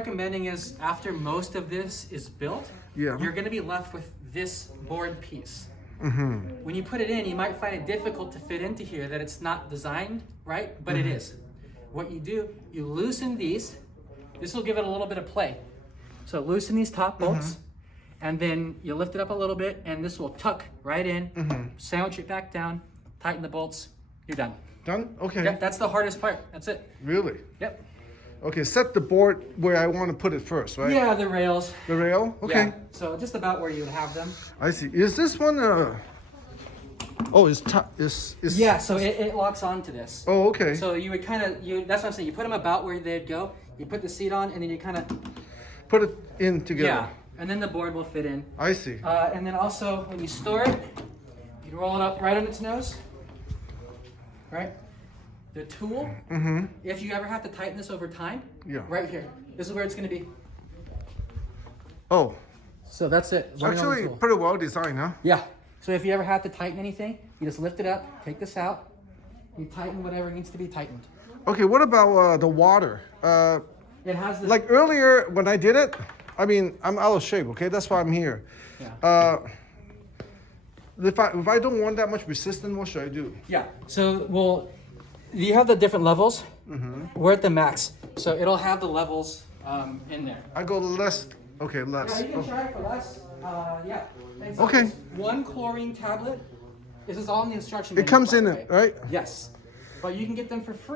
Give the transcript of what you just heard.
recommending is after most of this is built, Yeah. you're going to be left with this board piece. Mm-hmm. When you put it in, you might find it difficult to fit into here, that it's not designed right, but it is. What you do, you loosen these. This will give it a little bit of play. So loosen these top bolts, and then you lift it up a little bit, and this will tuck right in, sandwich it back down, tighten the bolts, you're done. Done? Okay. Yep, that's the hardest part. That's it. Really? Yep. Okay, set the board where I want to put it first, right? Yeah, the rails. The rail? Okay. Yeah, so just about where you would have them. I see. Is this one oh, it's Yeah, so it locks onto this. Oh, okay. So you would kind of, that's what I'm saying, you put them about where they'd go, you put the seat on, and then you kind of, Put it in together. yeah, and then the board will fit in. I see. And then also, when you store it, you roll it up right on its nose, right? The tool, if you ever have to tighten this over time, Yeah. right here. This is where it's going to be. Oh, So that's it. it's running on the actually tool. pretty well designed, huh? Yeah. So if you ever have to tighten anything, you just lift it up, take this out, you tighten whatever needs to be tightened. Okay, what about the water? It has the... Like earlier when I did it, I mean, I'm out of shape, okay? That's why I'm here. Yeah. If I don't want that much resistance, what should I do? Yeah. So, well, you have the different levels. We're at the max. So it'll have the levels in there. I go less. Okay, Yeah, less. you can try it for less. Yeah. And so Okay. it's one chlorine tablet. This is all in the instruction It manual, comes by in the it, way. right? Yes. But you can get them for free.